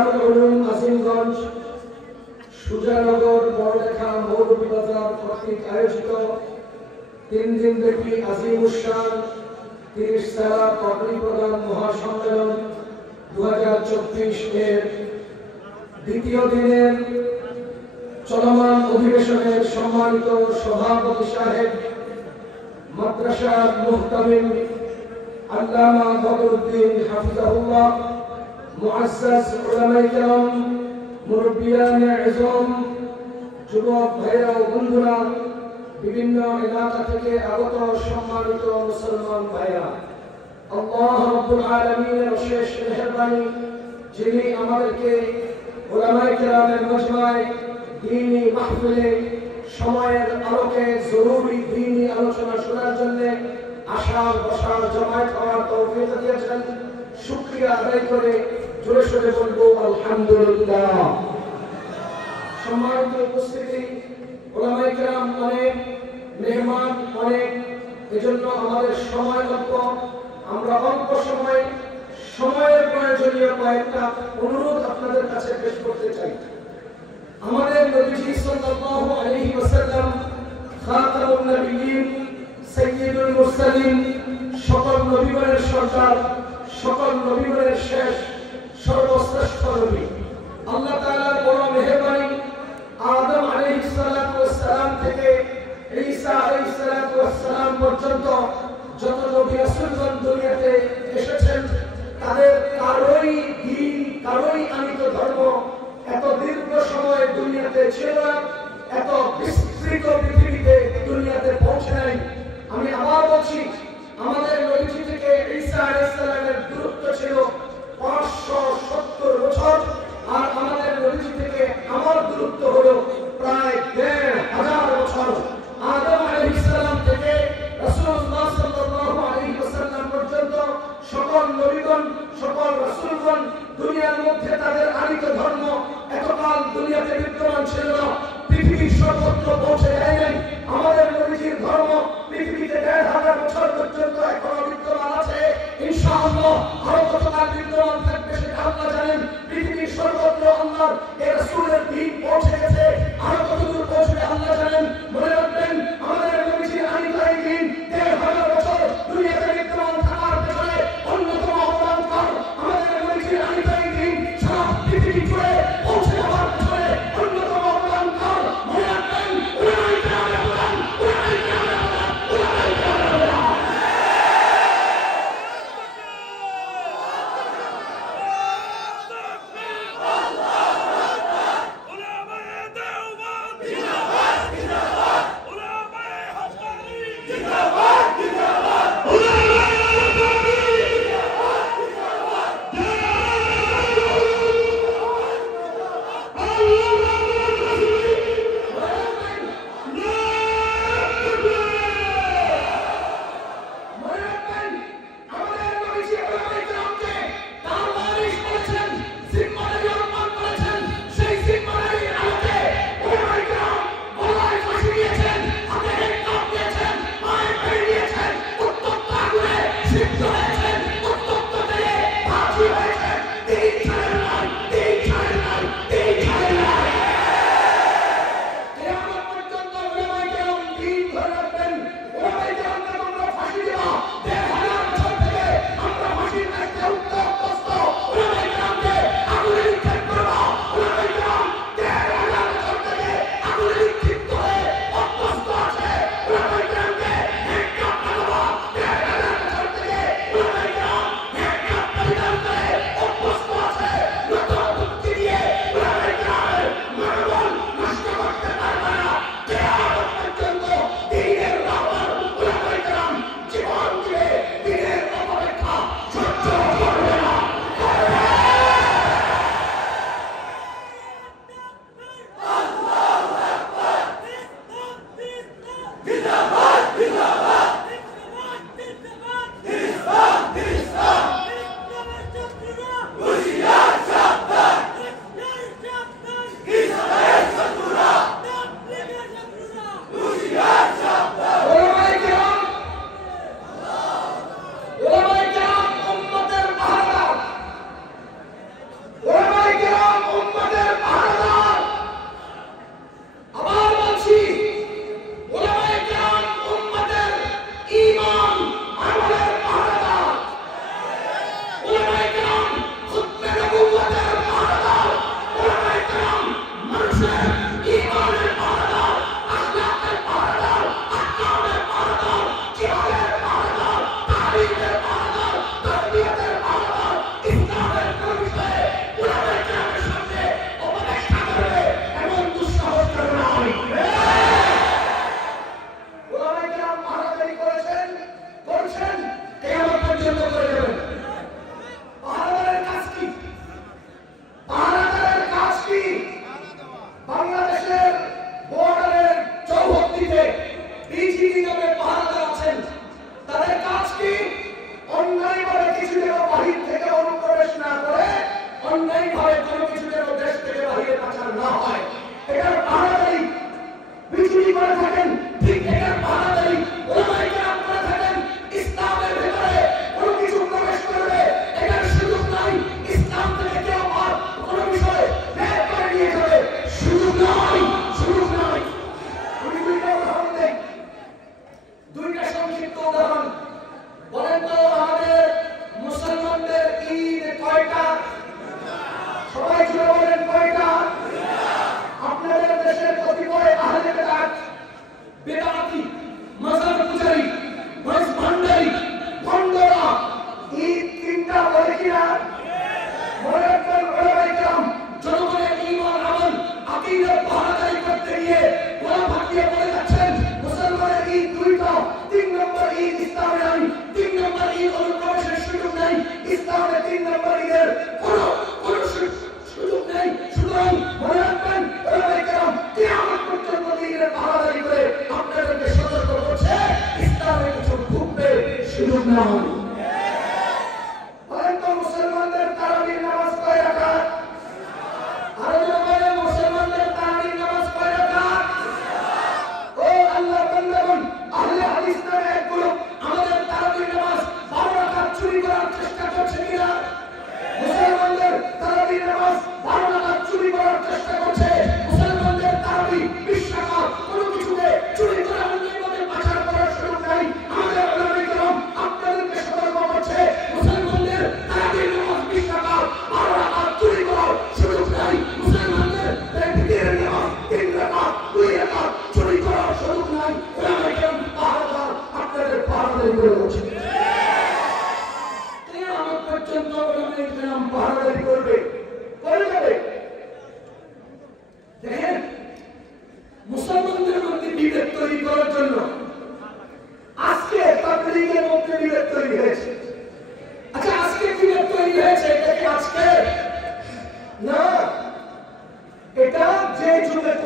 দারুল উলুম আজিমগঞ্জ সুজানগর বড়লেখা মৌলভীবাজার কর্তৃক আয়োজিত 3 দিনব্যাপী আজিমুশান 30 সালা পাগড়ি প্রদান মহাসম্মেলন 2024 এর দ্বিতীয় দিনের চলমান অধিবেশনের সম্মানিত সভাপতি সাহেব মাদ্রাসা মুহতামিম আল্লামা বদরুদ্দিন হাফিজাহুল্লাহ, মুআজ্জাজ উলামায়ে কেরাম, মুরব্বিয়ানে ইজম, যুবক ভাইরা ও বন্ধুরা, বিভিন্ন এলাকা থেকে আগত সম্মানিত মুসলমান ভাইরা, আল্লাহ রাব্বুল আলামিনের অশেষ মেহেরবানি যিনি আমাদেরকে উলামায়ে কেরামের মজমায় দ্বীনি মাহফিলে সময়ের আলোকে জরুরি দ্বীনি আলোচনা শোনার জন্য আসার বসার জামায়াত হওয়ার তৌফিক দিয়েছেন। শুকরিয়া আদায় করে জোরে সোরে বলবো আলহামদুলিল্লাহ। সম্মানিত উপস্থিতি, উলামায়ে কেরাম অনেক, মেহমান অনেক, এজন্য আমাদের সময় অল্প। আমরা অল্প সময়ের প্রয়োজনীয় কয়েকটা অনুরোধ আপনাদের কাছে পেশ করতে চাই। আমাদের নবীজি সাল্লাল্লাহু আলাইহি ওয়াসাল্লাম খাতামুন নবিয়্যিন, সাইয়্যিদুল মুরসালিন, সকল নবীগণের সরদার, সকল নবীগণের শেষ, সর্বশ্রেষ্ঠ নবী। আল্লাহ তাআলার বড় মেহেরবানি, আদম আলাইহিস সালাতু ওয়াস সালাম থেকে ঈসা আলাইহিস সালাতু ওয়াস সালাম পর্যন্ত যত নবী রাসূলগণ দুনিয়াতে এসেছেন, তাদের কারোই দ্বীন, কারোই আনিত ধর্ম এত দীর্ঘ সময় দুনিয়াতে ছিল না, এত বিস্তৃত পৃথিবীতে দুনিয়াতে পৌঁছে নাই। আমি আবার বলছি, আমাদের নবীজি থেকে ঈসা আলাইহিস সালামের দূরত্ব ছিল 570 বছর, আর আমাদের নবীজি থেকে আমার দূরত্ব হলো প্রায় 1500 বছর। আদম আলাইহিস সালাম থেকে রাসূলুল্লাহ সাল্লাল্লাহু আলাইহি ওয়াসাল্লাম পর্যন্ত সকল নবীগণ, সকল রাসূলগণ দুনিয়ার মধ্যে তাদের আনিত ধর্ম এতকাল দুনিয়াতে বিদ্যমান ছিল না, পৃথিবীর সর্বত্র পৌঁছে যায় নাই। আমাদের নবীজির ধর্ম পৃথিবীতে 1500 বছর পর্যন্ত এখনো বিদ্যমান আছে। ইনশাআল্লাহ আরো কতকাল বিদ্যমান থাকবে সেটা আল্লাহ জানেন। পৃথিবীর সর্বত্র আল্লাহর এই রাসূলের দ্বীন পৌঁছে গেছে, আরো কতদূর পৌঁছবে আল্লাহ জানেন। মনে রাখবেন, আমাদের নবীজির আনিত এই দ্বীন 1500 বছর দুনিয়াতে বিদ্যমান থাকার পেছনে অন্যতম অবদানকার আমাদের নবীজির আনিত এই দ্বীন সারা পৃথিবী জুড়ে পৌঁছে যাওয়ার পেছনে অন্যতম অবদানকার। মনে রাখবেন, উলামায়ে কেরামের অবদান, উলামায়ে কেরামের অবদান, উলামায়ে কেরামের অবদান। আল্লাহু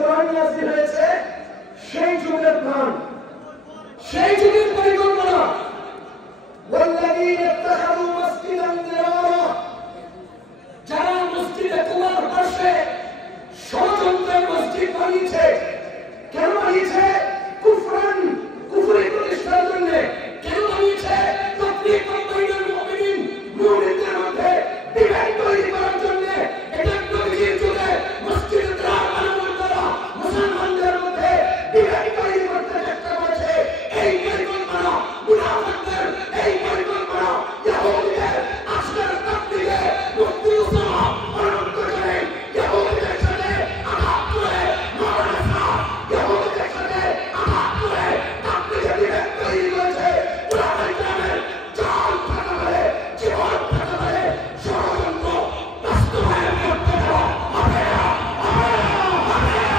কোরআন নাযিল হয়েছে সেই যুগের প্ল্যান, সেই যুগের পরিকল্পনা। ওয়াল্লাযীনা ইত্তাখাযু মাসজিদান দিরারা, যারা মসজিদে কুবার পাশে ষড়যন্ত্রের মসজিদ বানিয়েছে। কেন বানিয়েছে? কুফরান, কুফরি প্রতিষ্ঠার জন্য। কেন বানিয়েছে? তাফরীকান বাইনাল মুমিনিন, মুমিনদের মধ্যে বিভেদ তৈরি করার জন্য। এটা নবীজির যুগে মসজিদে দিরার বানানোর দ্বারা মুসলমানদের মধ্যে বিভেদ তৈরি করতে চেষ্টা করেছে। এই পরিকল্পনা মুনাফিকদের, এই পরিকল্পনা ইহুদিদের। আজকের তাবলীগে মুফতি উসামা অনন্ত করে ইহুদিদের সাথে আঘাত করে, মাওলানা সাহেব ইহুদিদের সাথে আঘাত করে তাবলীগে বিভেদ তৈরি করেছে। উলামায়ে কেরামের জাল ফাঁকা করে, জীবন ফাঁকা করে ষড়যন্ত্র বাস্তবায়ন করতে দেওয়া হবে না, হবে না, হবে না।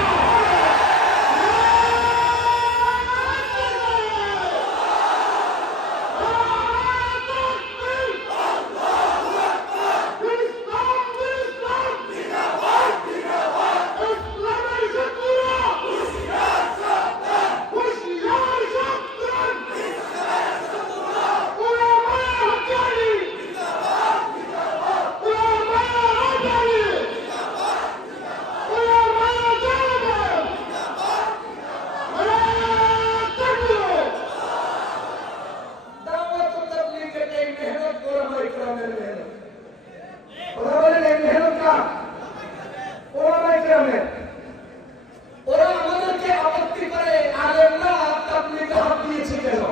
ওরা আমাদেরকে আপত্তি করে আলেমরা তাবলীগে হাত দিয়েছে কেন?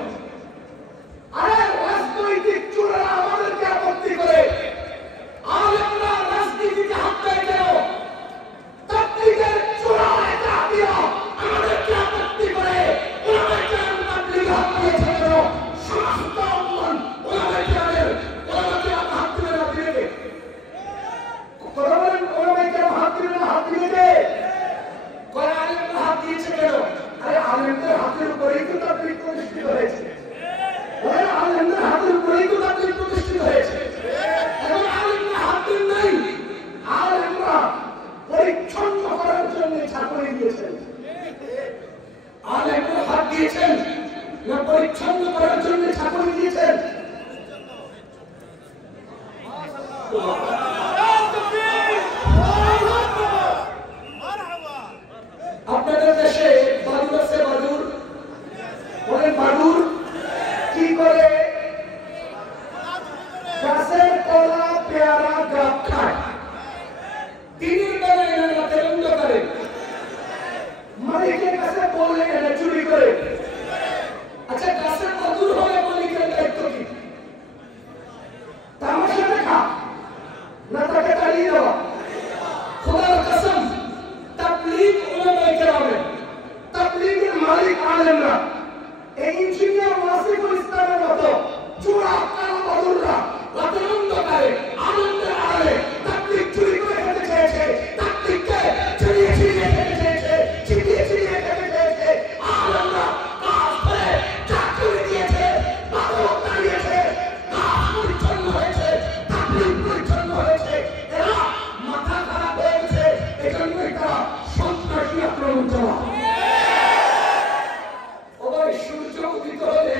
আরে রাজনৈতিক চোরেরা আমাদেরকে আপত্তি করে আলেমরা রাজনীতিতে হাত দেয় কেন? তাবলীগের চোরা এটা দিয়া আমাদেরকে আপত্তি করে উলামায়ে কেরাম তাবলীগে হাত দিয়েছে কেন? সমস্ত উম্মত উলামায়ে কেরামের হাত দিবে না, দিবে কে? কথা বলেন, উলামায়ে কেরাম হাত দিবে না, হাত দিবে কে? আলেমরা হাত দিয়েছে কেন? আরে আলেমদের হাতের উপরেই তো তাবলীগ প্রতিষ্ঠিত হয়েছে। আলেমদের হাতের উপরেই তো তাবলীগ প্রতিষ্ঠিত হয়েছে। এখন আলেমরা হাত দেন নাই, আলেমরা পরিচ্ছন্ন করার জন্য চাকরি দিয়েছেন। আলেমরা হাত দিয়েছেন না পরিচ্ছন্ন করার জন্য চাকরি দিয়েছেন? আপনাদের দেশে বাদুর আছে, বাদুর বলেন, বাদুর কি করে? গাছের কলা পেয়ারা গাছ খায়, দিনের বেলা এনে রাতের অন্ধকারে মালিকের কাছে বললে এনে চুরি করে। আচ্ছা, গাছের বাদুর হলে মালিকের দায়িত্ব কি? তামাশা দেখা না তাকে তাড়িয়ে দেওয়া? খোদার কসম, তাবলীগ উলামায়ে কেরামের, তাবলীগের মালিক আলেমরা। এই ইঞ্জিনিয়ার ওয়াসিফুল ইসলামের মতো চোরা কালো বাদুররা রাতের অন্ধকারে আনন্দের আড়ালে তাবলীগ চুরি করে খেতে চেয়েছে, তাবলীগকে চিড়িয়ে চিড়িয়ে খেতে চেয়েছে, চিড়িয়ে চিড়িয়ে খেতে চেয়েছে। আলেমরা কাজ করে চাকরি দিয়েছে, বাদুর দাঁড়িয়েছে, কাজ পরিচ্ছন্ন হয়েছে, তাবলীগ পরিচ্ছন্ন হয়েছে। এরা মাথা খারাপ হয়ে গেছে, এজন্যই তারা সন্ত্রাসী আক্রমণ চালায়। সূর্য উদিত হলে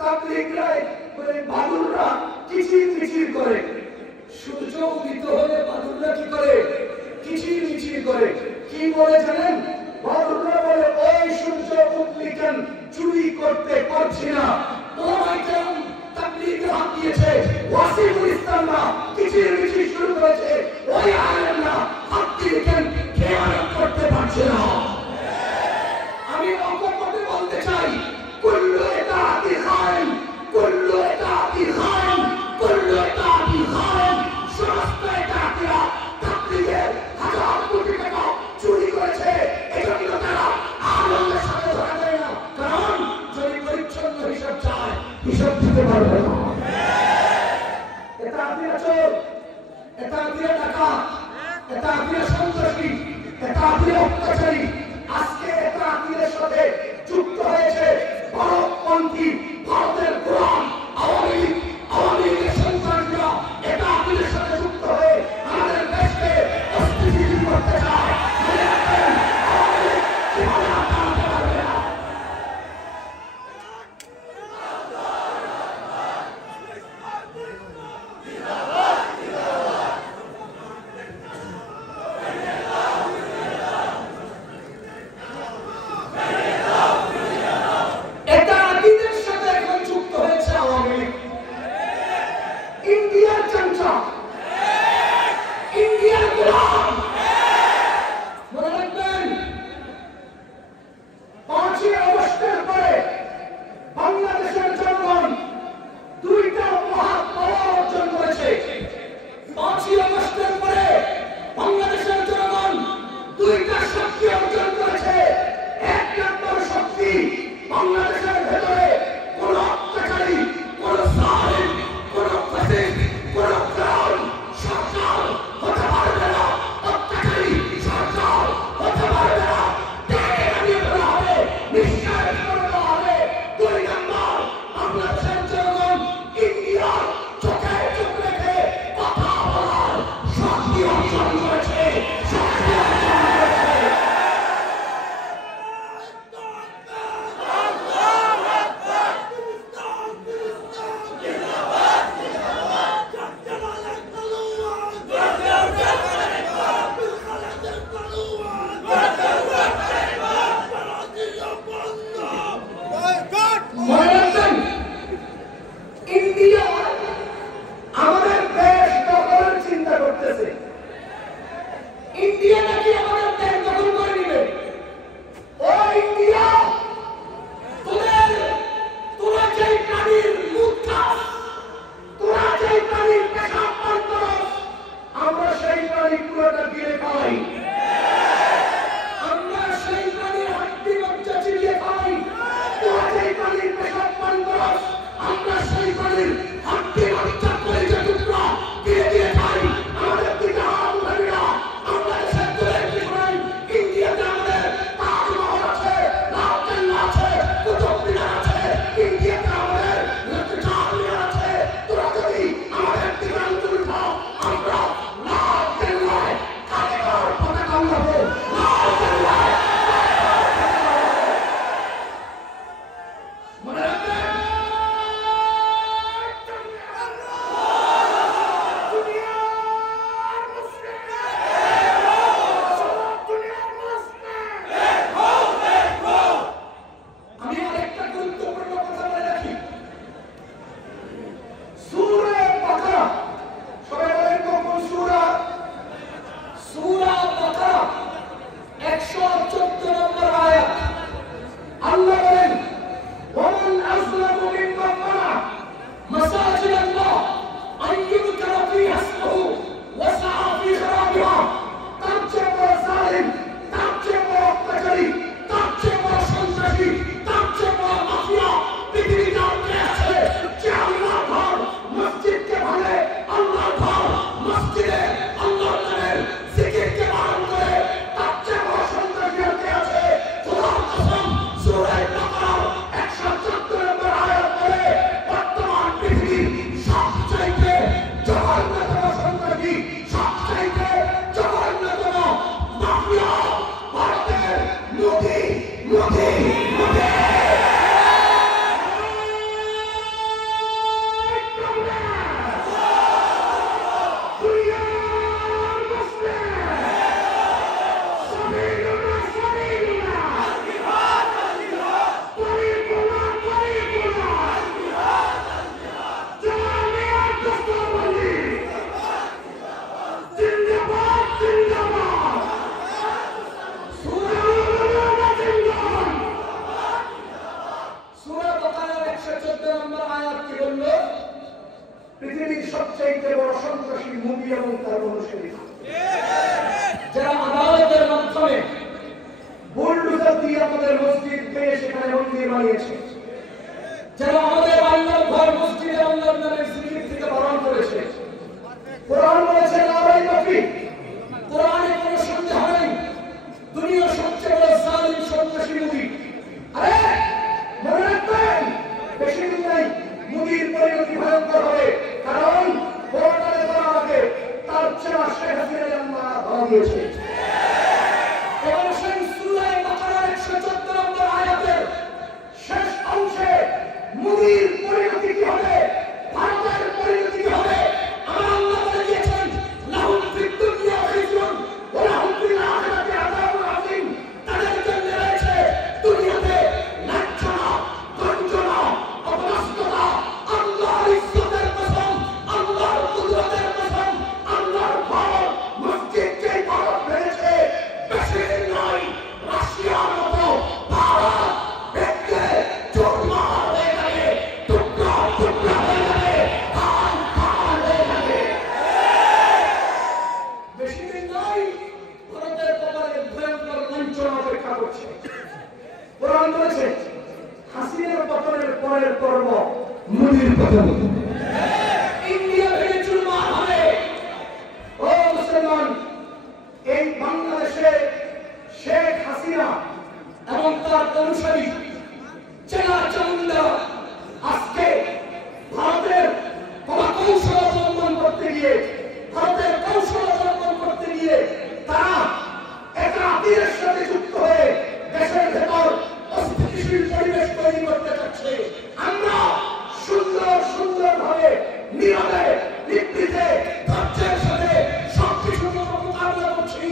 তাবলীগরা বাদুররা কিচির মিচির করে। সূর্য উদিত হলে বাদুররা কি করে? কিচির মিচির করে। কি বলে জানেন? বাদুররা বলে, ওই সূর্য উঠলি কেন, চুরি করতে পারছি না। উলামায়ে কেরাম তাবলীগে হাত দিয়েছে, ওয়াসিফুল ইসলামরা কিচির মিচির শুরু করেছে, ওই আলেমরা হাত দিয়ে কেন খেয়ানত করতে পারছে না। আমি অকপটে বলতে চাই, কুল্লু ইতাআতি খায়েন, কুল্লু ইতাআতি খায়েন, কুল্লু ইতাআতি খায়েন। সমস্ত ইতাআতিরা তাবলীগের হাজার কোটি টাকা চুরি করেছে। এজন্য তারা আলেমদের সাথে ধরা যায় না, কারণ যদি পরিচ্ছন্ন হিসাব চায়, হিসাব দিতে পারবে না। ইতাআতিরা চোর, ইতাআতিরা ডাকাত, ইতাআতিরা সন্ত্রাসী, ইতাআতিরা অত্যাচারী। আজকে ইতাআতিদের সাথে যুক্ত হয়েছে ভারতপন্থী, ভারতের গোলাম আওয়ামী লীগ, আওয়ামী লীগের সন্ত্রাসীরা ইতাআতিদের সাথে যুক্ত হয়ে আমাদের দেশকে অস্থিতিশীল করতে চায়। মনে রাখবেন, ইন্ডিয়া নাকি আমাদের দেশ দখল করে নিবে। ও ইন্ডিয়া, তোরা যেই প্রাণীর মুখ খাস, তোরা যেই প্রাণীর পেশাব পান করস, আমরা সেই প্রাণী পুরোটা গিলে খাই। আমরা সেই প্রাণীর হাড্ডি মজ্জা চিবিয়ে খাই। তোরা যেই প্রাণীর পেশাব পান করস, আমরা সেই প্রাণীর হাড্ডি মজ্জা কলিজা টুকরা গিলে গিলে খাই। আমাদের দিকে হাত উঠাবি না। আমরা দেশের দূরের পিছনে ইন্ডিয়াতে আমাদের তাজমহল আছে, লালকেল্লা আছে, কুতুব মিনার আছে। ইন্ডিয়াতে আমাদের চার মিনার আছে। তোরা যদি আমাদের দিকে আঙুল উঠাও, আমরা লালকেল্লায় কালেমার পতাকা উঠাবো। লালকেল্লায় মনে রাখবেন, আমি আরেকটা গুরুত্বপূর্ণ কথা বলে রাখি। সূরা বাকারা, সবাই বলেন কোন সূরা? সূরা বাকারা 114 নম্বর আয়াত। আল্লাহ বলেন, ওয়ামান আযলামু মিম্মান মানা মাসাজিদ আল্লাহ আন ইযকারা ফীহা ইসমুহু ওয়া সাআ ফী খারাবিহা। তার চেয়ে বড় জালিম, তার চেয়ে বড় অত্যাচারী, তার চেয়ে বড় সন্ত্রাসী, তার চেয়ে বড় মাফিয়া পৃথিবীতে আর কে আছে যে আল্লাহর ঘর মসজিদকে ভাঙে, আল্লাহর ঘর মসজিদে আল্লাহর নামের জিকিরকে পালন করে? তার চেয়ে বড় সন্ত্রাসী আর কে আছে? খোদার কসম, সূরা বাকারা 114 নম্বর আয়াত বলে, বর্তমান পৃথিবীর সবচাইতে জঘন্যতম সন্ত্রাসী, সবচাইতে জঘন্যতম মাফিয়া ভারতের মোদি। মোদি মোদি সূরা বাকারার 114 নম্বর আয়াত কি বলল? পৃথিবীর সবচাইতে বড় সন্ত্রাসী মোদি এবং তার অনুসারী, যারা আদালতের মাধ্যমে বুলডোজার দিয়ে আমাদের মসজিদ পেয়ে সেখানে মন্দির বানিয়েছে, যারা আমাদের আল্লাহর ঘর মসজিদে আল্লাহর নামের জিকির থেকে বারণ করেছে। কোরআন বলেছে লা রাইবা ফি, কোরআনে কোনো সন্দেহ নেই দুনিয়ার সবচেয়ে বড় জালিম সন্ত্রাসী মোদি। আরে মনে রাখবেন, বেশি দিন নাই মোদির পরিণতি ভয়ঙ্কর হবে। কারণ বড়টারে ধরা আগে তার চেনা শেখ হাসিনা আল্লাহ ধরা দিয়েছে। এবার সেই সূরা বাকারার 114 নম্বর আয়াতের শেষ অংশে মোদির পরিণতি কি হবে, ভারতের পরিণতি কি হবে, আমার আল্লাহ বলে দিয়েছেন, লাহুম ফিদ দুনিয়া খিজরুন ওয়া লাহুম ফিল আখিরাতি আযাবুন আযীম। তাদের জন্য রয়েছে দুনিয়াতে লাঞ্ছনা, গঞ্জনা, অপদস্থতা। আল্লাহর ইজ্জতের কসম, আল্লাহর কুদরতের কসম, আল্লাহর ঘর মসজিদ যেই ভারত ভেঙেছে, বেশি দিন নয় রাশিয়ার মতো ভারত ভেঙে চুরমার হয়ে যাবে, টুকরা টুকরা হয়ে যাবে, খান খান হয়ে যাবে। বেশি দিন নয় ভারতের কপালে ভয়ঙ্কর লাঞ্ছনা অপেক্ষা করছে। কোরআন বলেছে হাসিনার পতনের পরের পর্ব মোদির পতন। ইন্ডিয়া ভেঙে চুরমার হবে। ও মুসলমান, এই বাংলাদেশে শেখ হাসিনা এবং তার অনুসারী চেনা চামুন্ডা আজকে ভারতের কৌশল অবলম্বন করতে গিয়ে, ভারতের কৌশল অবলম্বন করতে গিয়ে তারা একটা আত্মীয়ের সাথে যুক্ত হয়ে দেশের ভেতর অস্থিতিশীল পরিবেশ তৈরি করতে চাচ্ছে। আমরা সুন্দর সুন্দর ভাবে নীরবে নিবৃতে ধৈর্যের সাথে সবকিছু মোকাবিলা করছি।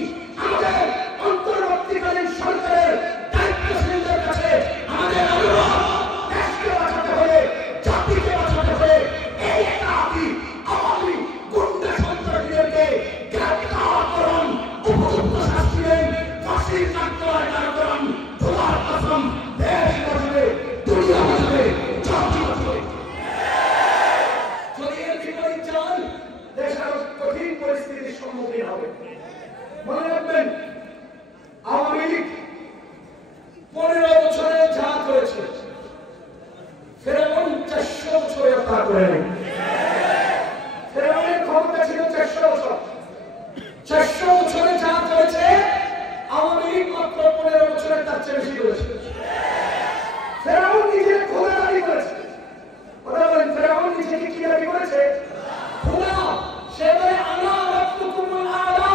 আমাদের অন্তর্বর্তীকালীন সরকারের দায়িত্বশীলদের কাছে আমাদের অনুরোধ, দেশকে উপযুক্ত শাস্তি দেন, ফাঁসির কাঠগড়ায় দাঁড় করান। খোদার কসম, দেশ বাঁচবে, দুনিয়া বাঁচবে, জাতি বাঁচবে। যদি এর বিপরীত চান, দেশ আরো কঠিন পরিস্থিতির সম্মুখীন হবে। মনে রাখবেন, আওয়ামী লীগ 15 বছরে যা করেছে, ফেরাউন 400 বছরে তা করে নাই। ফেরাউনের ক্ষমতা ছিল 400 বছর। 400 বছরে যা করেছে, আওয়ামী লীগ মাত্র 15 বছরে তার চেয়ে বেশি করেছে। ফেরাউন নিজে খোদা দাবি করেছে। কথা বলেন, ফেরাউন নিজেকে কি দাবি করেছে? খোদা। সে বলে আনা রাব্বুকুমুল আ'লা,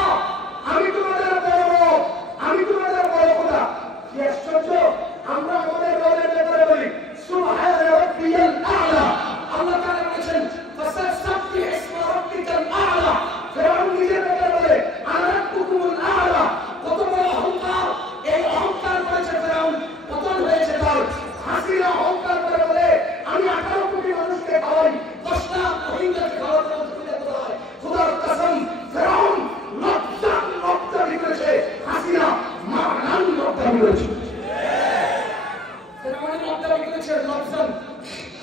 আমি তোমাদের বড় রব, আমি তোমাদের বড় খোদা। কি আশ্চর্য! আমরা আমাদের রবের ব্যাপারে বলি সুবহান রাব্বিয়াল আ'লা। আল্লাহ তাআলা বলেছেন ফাসাব্বিহ ইসমা রাব্বিকাল আ'লা। ফেরাউন নিজের ব্যাপারে বলে আনা রাব্বুকুমুল আ'লা। কত বড় অহংকার! এই অহংকার করেছে ফেরাউন, পতন হয়েছে তার। হাসিনা অহংকার করে বলে আমি 18 কোটি মানুষকে খাওয়াই, 10 লাখ রোহিঙ্গাকে খাওয়াতে কোথায়? খোদার কসম, ফেরাউন লজ্জা করেছে, হাসিনা মানান লজ্জা করেছে। ফেরাউনের লজ্জা করেছে, লজ্জান।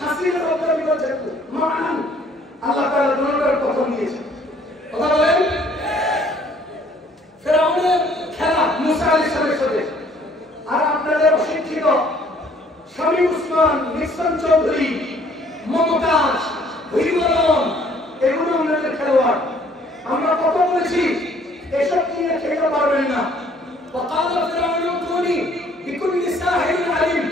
হাসিনা লজ্জা করেছে, মানান। আল্লাহ তাআলা দুনিয়ার পতন দিয়েছে। কথা বলেন, ফেরাউনের খেলা মুসা আলাইহিস সালামের সাথে। আর আপনাদের অশিক্ষিত শামীম উসমান, নিক্সন চৌধুরী, মমতাজ, হিরুমালম, এগুলো আমাদের খেলোয়াড়। আমরা কত বলেছি এসব নিয়ে খেলতে পারবেন না। وقال فرعون ائتوني بكل ساحر عليم।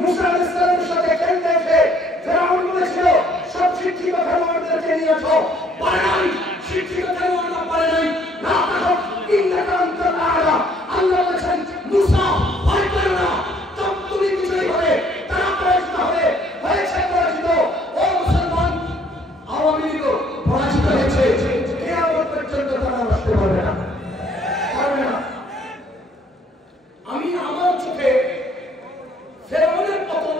মুসা আলাইহিস সালামের সাথে খেলতে এসে ফেরাউন বলেছিল সব শিক্ষিত খেলোয়াড়দেরকে নিয়ে আসো। পারে নাই, শিক্ষিত খেলোয়াড়রা পারে নাই। না তাহলে ইন্নাকা আনতাল আ'লা। আল্লাহ বলেছেন মুসা ভয় করো না, তুমি বিজয়ী হবে, তারা পরাজিত হবে। হয়েছে পরাজিত। ও মুসলমান, আওয়ামী লীগও পরাজিত হয়েছে। কিয়ামত পর্যন্ত তারা আসতে পারবে না, পারবে না। আমি আমার চোখে ফেরাউনের পতন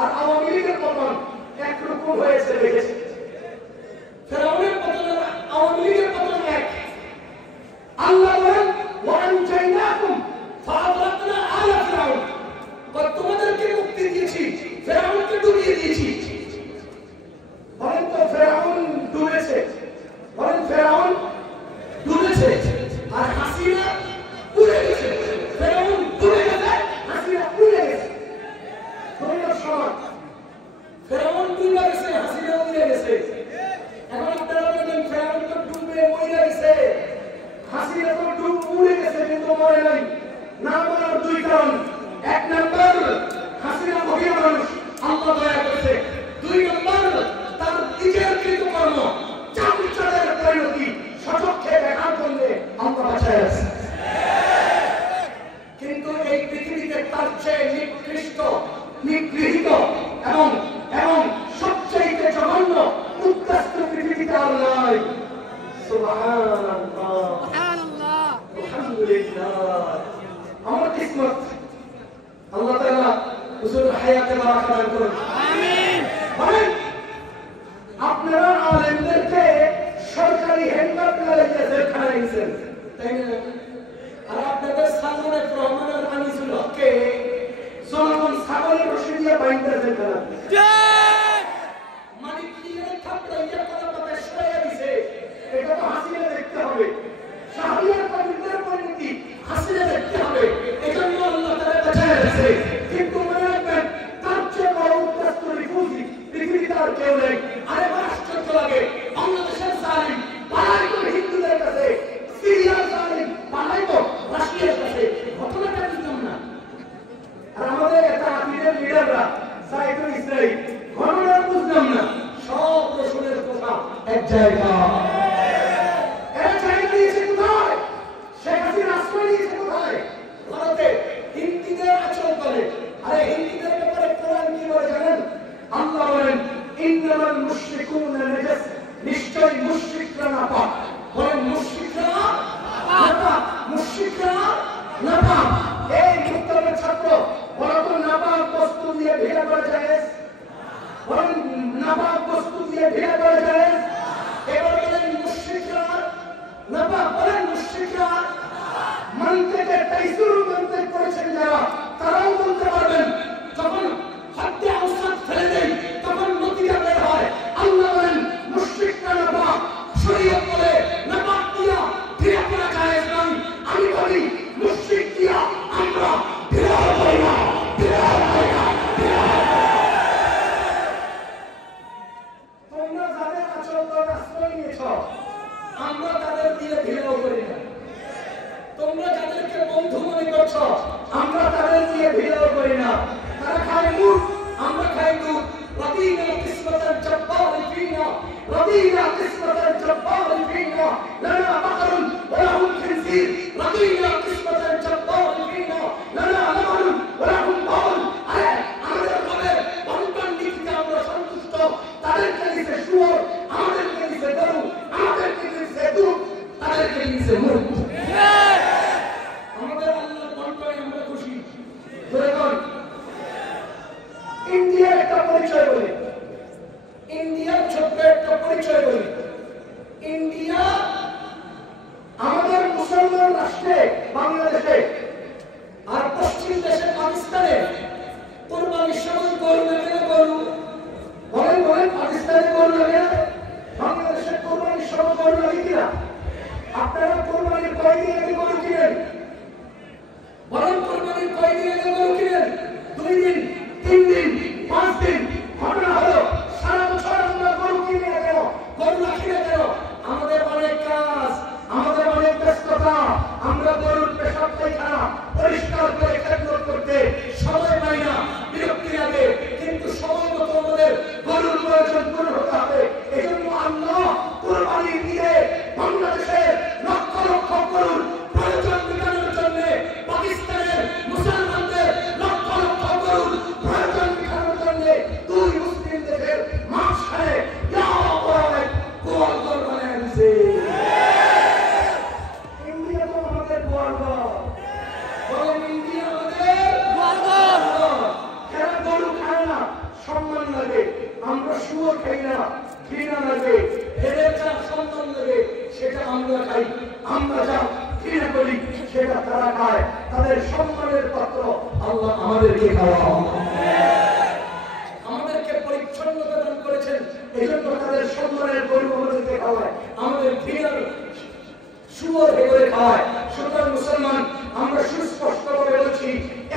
আর আওয়ামী লীগের পতন একরকম হয়েছে দেখেছি। ফেরাউনের পতন আর আওয়ামী লীগের পতন এক। আল্লাহ বলেন ওয়ানজাইনাকুম ফাআগরাকনা আলা ফিরাউন। তোমাদেরকে মুক্তি দিয়েছি, ফেরাউনকে ডুবিয়ে দিয়েছি। বলেন তো ফেরাউন ডুবেছে? বলেন ফেরাউন ডুবেছে আর হাসিনা উড়ে গেছে। ফেরাউন ডুবে গেছে, হাসিনা উড়ে গেছে। দুনিয়ার সমান। ফেরাউন ডুবে গেছে, হাসিনা উড়ে গেছে। এখন আপনারা বলেন ফেরাউন তো ডুবে মরে গেছে, হাসিনা তো উড়ে গেছে কিন্তু মরে নাই। না মরার দুই কারণ। এক নম্বর, হাসিনা মহিলা মানুষ, আল্লাহ দয়া করেছে। দুই নম্বর, তার নিজের কৃতকর্ম, চামচাদের পরিণতি সচক্ষে দেখার জন্য আল্লাহ বাঁচায় আছে। কিন্তু এই পৃথিবীতে তার চেয়ে নিকৃষ্ট, নিগৃহীত এবং এবং সবচেয়ে জঘন্য উদ্বাস্ত পৃথিবীতে আর নাই। সুবহানাল্লাহ, সুবহানাল্লাহ, আলহামদুলিল্লাহ। আমার কিসমত আল্লাহ তাআলা হুজুর হায়াতে বারাকা দান করুন, আমিন। বলেন, আপনারা আলেমদেরকে সরকারি হ্যান্ডকাপ লাগিয়ে জেলখানায় দিয়েছেন, তাই না? আর আপনাদের সালমান রহমান আর আনিসুল হককে জনগণ ছাগলের রশি দিয়ে বাইন্ধে জেলখানা মানে ক্লিয়ার থাপড়াইয়া কলা পাতা সরাইয়া দিছে। এটা তো হাসিনা দেখতে হবে। শাহরিয়ার কবিদের পরিণতি হাসিনা দেখতে হবে। এজন্য আল্লাহ তাআলা বাঁচায় আছে। কিন্তু মনে রাখবেন, তার চেয়ে বড় উদ্বাস্ত রিফিউজি পৃথিবীতে আর কেউ নেই। আরে আশ্চর্য লাগে, বাংলাদেশের জালিম পালাই তো হিন্দুদের কাছে, সিরিয়ার জালিম পালাই তো রাশিয়ার কাছে। ঘটনাটা বুঝলাম না। আর আমাদের একটা আকিদের লিডাররা যায় তো ইসরায়েল। ঘটনা বুঝলাম না। সব রসুলের কথা এক জায়গা। এরা জায়গা দিয়েছে কোথায়? শেখ হাসিনা আশ্রয় দিয়েছে কোথায়? ভারতে। হিন্দুদের আচরণ করে। আরে হিন্দুদের ব্যাপারে কোরআন কি বলে জানেন? আল্লাহ বলেন ইন্নামাল মুশরিকুনা নাজাস। নিশ্চয় মুশরিকরা নাপাক। বলেন মুশরিকরা নাপাক, মুশরিকরা নাপাক। এই মুক্তবের ছাত্র বলো তো, নাপাক বস্তু দিয়ে ভিড়া করা যায়? বলেন নাপাক বস্তু দিয়ে ভিড়া করা যায়? এবার বলেন মুশরিকরা নাপাক। বলেন মুশরিকরা মানতেকের তাইসুর মানতেক করেছেন যারা, তারাও বলতে পারবেন যখন হাতে আওসাদ ফেলে দেয় তখন নতিজা বের হয়। আল্লাহ বলেন মুশরিকরা নাপাক, শরীয়ত বলে নাপাক দিয়া ফিরে করা জায়েজ নয়। আমি বলি মুশরিক দিয়া আমরা ফিরে হই না, ফিরে হই না। তোমরা যাদের আচরণ আশ্রয় নিয়েছ আমরা তাদের দিয়ে ঘৃণাও করি না। তোমরা যাদেরকে বন্ধু মনে করছ আমরা তাদের দিয়ে ঘৃণাও করি না। তারা খায় মুখ, আমরা খাই দুধ। রদিনা কিসমাতান জব্বার ফিনা, রদিনা কিসমাতান জব্বার ফিনা, লানা বাকরুন ওয়া লাহুম খিনজির, রদিনা কিসমাতান জব্বার ফিনা, লানা লাবানুন ওয়া লাহুম বাউল। আরে আমাদের ঘরে বন্টন নীতিতে আমরা সন্তুষ্ট। তাদেরকে দিছে শুয়োর, আমাদেরকে দিছে গরু, আমাদেরকে দিছে দুধ, তাদেরকে দিছে মুখ। আমাদের আল্লাহর বন্টনে আমরা খুশি। বলেন ইন্ডিয়ার একটা পরিচয় বলি, ইন্ডিয়ার ছোট্ট একটা পরিচয় বলি। ইন্ডিয়া আমাদের মুসলমান রাষ্ট্রে বাংলাদেশে আর পশ্চিম দেশে পাকিস্তানে কোরবানির সময় গরু লাগে না? গরু বলেন বলেন, পাকিস্তানে গরু লাগে না? বাংলাদেশে কোরবানির সময় গরু লাগে কিনা? আপনারা কোরবানির কয়দিন আগে গরু কিনেন? বলেন কোরবানির কয়দিন আগে গরু কিনেন? 2 দিন, 3 দিন, 5 দিন। ঘটনা হলো সারা বছর আমরা গরু কিনি না কেন, গরু রাখি না কেন? আমাদের অনেক কাজ, আমাদের অনেক ব্যস্ততা। আমরা গরুর পেশাব পায়খানা পরিষ্কার করে খেদমত করতে সময় পাই না, বিরক্তি লাগে। কিন্তু সময় মতো আমাদের গরুর প্রয়োজন পূরণ হতে হবে। এজন্য আল্লাহ কোরবানির ঈদে বাংলাদেশের লক্ষ লক্ষ গরুর প্রয়োজন মেটানোর জন্য পাকিস্তানের মুসলমানদের লক্ষ লক্ষ গরুর প্রয়োজন মেটানোর জন্য 2 মুসলিম দেশের মাঝখানে গোয়াল ঘর বানিয়ে দিয়েছে। ইন্ডিয়া তো আমাদের গোয়াল ঘর। বলেন ইন্ডিয়া আমাদের গোয়াল ঘর। এরা গরু খায় না, সম্মান লাগে। আমরা শুয়োর খাই না, ঘৃণা লাগে। এদের যা সম্মান লাগে সেটা আমরা খাই। আমরা যা ঘৃণা করি সেটা তারা খায়। তাদের সম্মানের পাত্র আল্লাহ আমাদেরকে খাওয়ান, আমাদেরকে পরিচ্ছন্নতা দান করেছেন। এজন্য তাদের সম্মানের গরু আমাদেরকে খাওয়ায়, আমাদের ঘৃণার শুয়োর করে খাওয়ায়। সুতরাং মুসলমান আমরা সুস্পষ্টভাবে বলছি,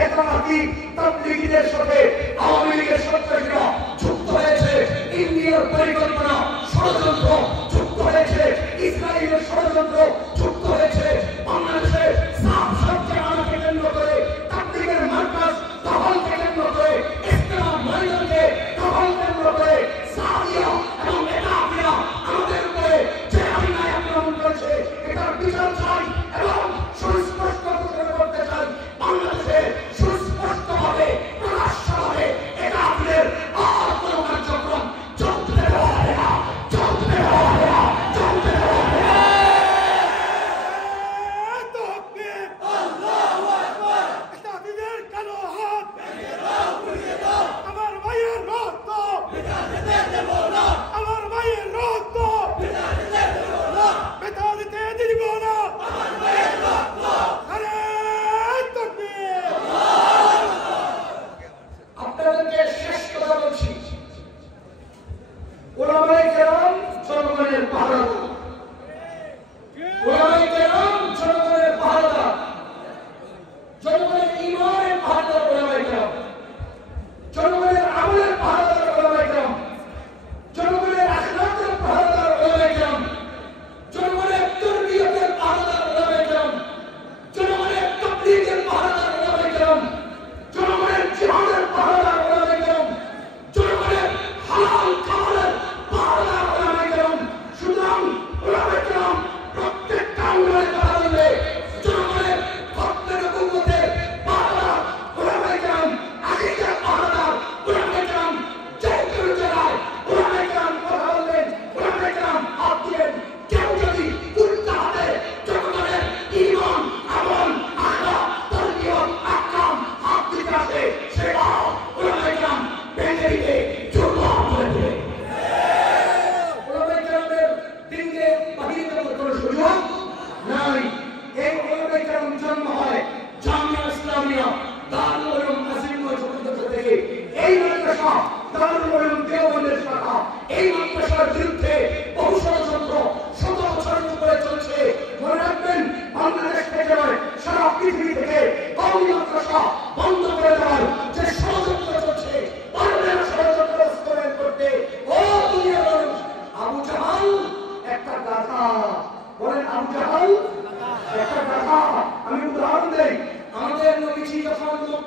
একাকি তাবলীগীদের সাথে আওয়ামী লীগের সন্ত্রাসীরা যুক্ত হয়েছে। ইন্ডিয়ার পরিকল্পনা ষড়যন্ত্র যুক্ত হয়েছে, ইসরায়েলের ষড়যন্ত্র যুক্ত হয়েছে। বাংলাদেশে সাফ জামানাকে কেন্দ্র করে, তাবলীগের মার্কাজ দখলকে কেন্দ্র করে, ইসলাম ময়দানকে দখল কেন্দ্র করে সাদিয়া এবং একাকিরা আমাদের উপরে যে অন্যায় আক্রমণ করেছে এটার বিচার চাই এবং সুস্পষ্ট ঘোষণা করতে চাই। বাংলাদেশে সুস্পষ্টভাবে প্রকাশ্যভাবে একাকিদের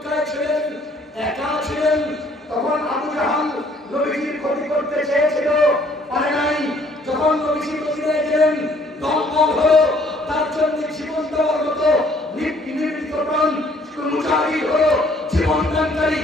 মক্কায় ছিলেন, একা ছিলেন, তখন আবু জাহাল নবীজির ক্ষতি করতে চেয়েছিল, পারে নাই। যখন নবীজি মদিনায় গেলেন, দমকল হলো, তার জন্য জীবন দেওয়ার মতো নির্যাতন মুজাহিদ হলো, জীবন দানকারী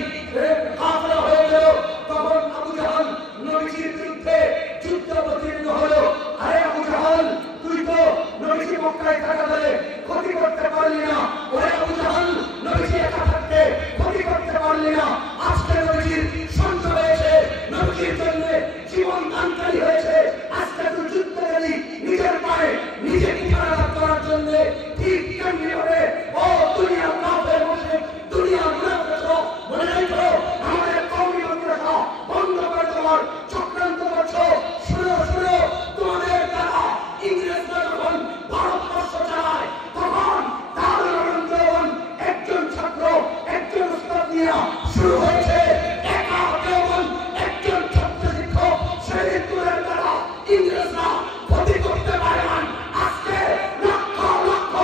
কাফের হয়ে গেল। তখন আবু জাহাল নবীজির বিরুদ্ধে যুদ্ধ অবতীর্ণ হলো। আরে আবু জাহাল, তুই তো নবীজি মক্কায় থাকাকালে ক্ষতি করতে পারলি না। ওরে আবু জাহাল, নবীজি একা থাকতে ক্ষতি করতে পারলি না। আজকে নবীজির সঞ্চ হয়েছে, নবীজির জন্য জীবন দানকারী হয়েছে। আজকে তুই যুদ্ধ গেলি নিজের পায়ে নিজে ঠিকানা করার জন্য। ঠিক কেমনি হবে ও দুনিয়ার কাফের মুশরিক, দুনিয়ার মুনাফিক, মনে রাখো আমাদের কওমি মাদ্রাসা বন্ধ করে দেওয়ার চক্রান্ত করছো। শুনো শুনো, তোমাদের দ্বারা ইংরেজরা যখন ভারতবর্ষ চালায়, তখন দারুল উলুম দেওবন্দ একজন ছাত্র একজন উস্তাদ নিয়ে শুরু হয়েছে। একা দেওবন্দ একজন ছাত্র শিক্ষক, সেই দূরের দ্বারা ইংরেজরা ক্ষতি করতে পারে না। আজকে লক্ষ লক্ষ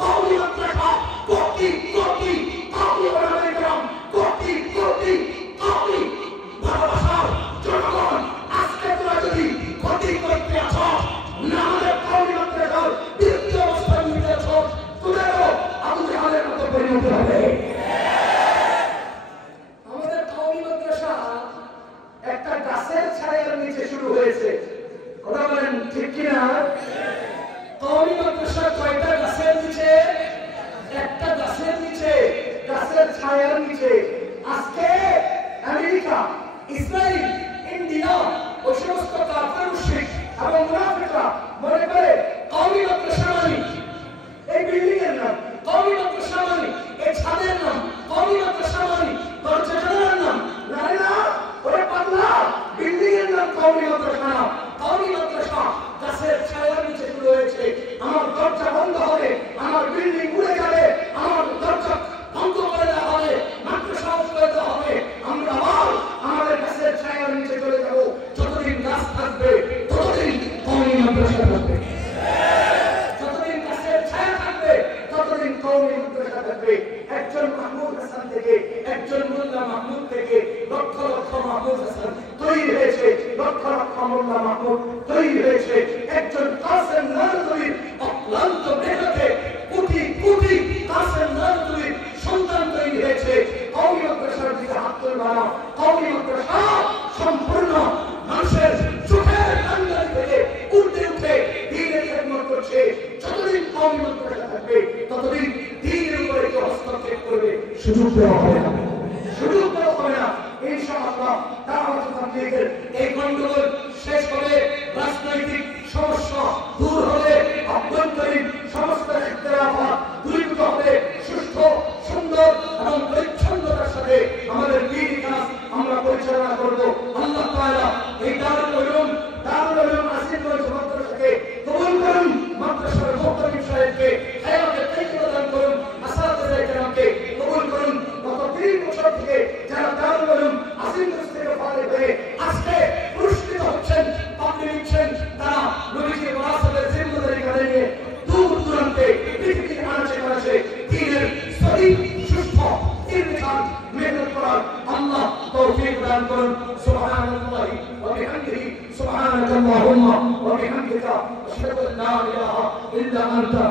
কওমি মাদ্রাসা, কোটি কোটি কওমি ওলামায়ে কেরাম, কোটি কোটি কওমি ভালোবাসার জনগণ, আজকে তোরা যদি ক্ষতি করতে আসো, না আমাদের কওমি মাদ্রাসার বিরুদ্ধে অবস্থান নিতে আসো, তোদেরও আবু জাহালের মতো পরিণত হবে। আমাদের কওমি মাদ্রাসা একটা গাছের ছায়ার নিচে শুরু হয়েছে। কথা বলেন ঠিক কিনা? কওমি মাদ্রাসা কয়টা গাছের নিচে? একটা গাছের নিচে, গাছের ছায়ার নিচে। আজকে আমেরিকা, ইসরায়েল, ইন্ডিয়া, ওই সমস্ত কাফের মুশরিক এবং মুনাফিকরা মনে করে কওমি মাদ্রাসা মানে এই বিল্ডিং এর নাম, কওমি মাদ্রাসা মানে এই ছাদের নাম, কওমি মাদ্রাসা মানে দরজা জানালার নাম। না না, ওরে পাগলা, বিল্ডিং এর নাম কওমি মাদ্রাসা না। কওমি মাদ্রাসা গাছের ছায়ার নিচে শুরু হয়েছে। আমার দরজা বন্ধ হবে, আমার বিল্ডিং উড়ে যাবে, আমার দরজা বন্ধ করে দেওয়া হবে, মাদ্রাসা করে দেওয়া হবে, আমরা আবার আমাদের গাছের ছায়ার নিচে চলে যাব। যতদিন গাছ থাকবে ততদিন কওমি মাদ্রাসা থাকবে, যতদিন গাছের ছায়া থাকবে ততদিন কওমি মাদ্রাসা থাকবে। একজন মাহমুদ হাসান থেকে, একজন মোল্লা মাহমুদ থেকে লক্ষ লক্ষ মাহমুদ হাসান তৈরি হয়েছে, লক্ষ লক্ষ মোল্লা মাহমুদ তৈরি হয়েছে। একজন কাসেম নানতুরির অক্লান্ত মেহনতে কোটি কোটি কাসেম নানতুরির সন্তান তৈরি হয়েছে। কওমি মাদ্রাসার দিকে হাত তুলবা না। কওমি মাদ্রাসা সম্পূর্ণ মানুষের চোখের কান্নারি থেকে উঠে উঠে দ্বীনের খেদমত করছে। যতদিন কওমি মাদ্রাসা থাকবে ততদিন দ্বীনের উপরে কেউ হস্তক্ষেপ করবে সুযোগ দেওয়া হবে না, সুযোগ দেওয়া হবে না। ইনশাআল্লাহ দাওয়াত তাবলীগের এই গন্ডগোল শেষ হবে, রাজনৈতিক সমস্যা দূর হবে, আভ্যন্তরীণ সমস্ত ইখতিলাফাত দূরীভূত হবে, সুস্থ সুন্দর এবং পরিচ্ছন্নতার সাথে আমাদের দ্বীনি কাজ আমরা পরিচালনা করব। আল্লাহ তাআলা এই দারুল উলুম আসিফগঞ্জ মাদ্রাসাকে কবুল করুন, মাদ্রাসার মুক্তাদিম সাহেবকে হায়াতে তাইয়্যিবা দান করুন, আসাতিজা কেরামকে কবুল করুন। গত 3 বছর থেকে যারা দারুল উলুম আসিফগঞ্জ থেকে ফারিগ হয়ে আজকে পুরস্কৃত হচ্ছেন, পাপড়ি নিচ্ছেন, তারা নবীজি ওয়ারাসাতের জিম্মাদারি কাঁধে নিয়ে দূর দূরান্তে পৃথিবীর আনাচে কানাচে দ্বীনের সহিহ সুস্থ ইরতিকাল মেহনত করার আল্লাহ তৌফিক দান করুন। সুবহানাল্লাহি ওয়া বিহামদিহি, সুবহানাকাল্লাহুম্মা ওয়া বিহামদিকা, আশহাদু আল্লা ইলাহা ইল্লা আনতা